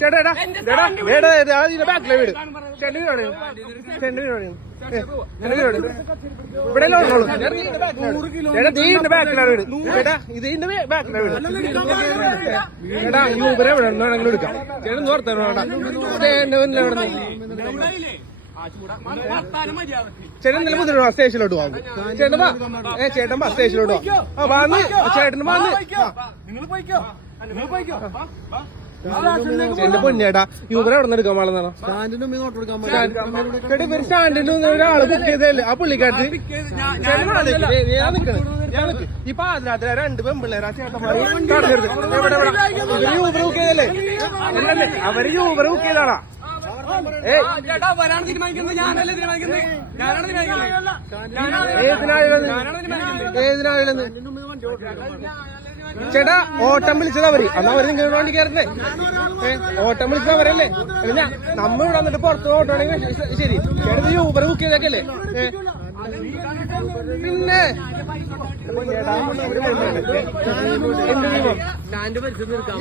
ചേട്ടാ ബാക്കിലെ വീട് ഇവിടെ ഇതിന്റെ ബാക്കിലാണ് വീട് ചേട്ടാ ഇതിന്റെ ബാക്കിലാണ് വീട് ചേട്ടാ യൂബർ എവിടെ വേണമെങ്കിലും എടുക്കാം ചേട്ടൻ ഓർത്താനോ വേണ്ട ചേട്ടൻ ഇന്നലെ മുതൽ സ്റ്റേഷനിലോട്ട് പോകും ചേട്ടൻ വാ ചേട്ടൻ വാ സ്റ്റേഷനിലോട്ട് വാ വന്ന് ചേട്ടന് വന്ന് ചേട്ടന്റെ പൊന്നേട്ടാ യൂബർ എവിടെ നിന്ന് എടുക്കാൻ പാടുന്നോ ചേട്ടാ ഇവര് സ്റ്റാൻഡിന്റെ ഒരാള് ബുക്ക് ചെയ്തല്ലേ ആ പുള്ളിക്കാട്ട് ഞാൻ നിൽക്കണേ ഈ പാതിരാത്രി രണ്ട് പെമ്പിള്ളേരാ ചേട്ടന്മാര് ഇവര് യൂബർ ബുക്ക് ചെയ്തല്ലേ അവര് യൂബർ ബുക്ക് ചെയ്താടാ ചേട്ടാ വരാണ് തീരുമാനിക്കുന്നത് ഞാനല്ലേ തീരുമാനിക്കുന്നത് ഞാനാണ് തീരുമാനിക്കുന്നത് ഏതിനായാലും ചേട്ടാ ഓട്ടം വിളിച്ചതവര് അന്ന് അവര് നിങ്ങൾക്ക് വേണ്ടി കയറുന്നേ ഓട്ടം വിളിച്ചതവരല്ലേ നമ്മ ഇവിടെ വന്നിട്ട് പുറത്ത് ഓട്ടമാണെങ്കിൽ ശരി ചേട്ടൻ യൂബർ ബുക്ക് ചെയ്തേക്കല്ലേ പിന്നെ എന്റെ സ്റ്റാൻഡ് പരിസരത്ത് നിൽക്കാം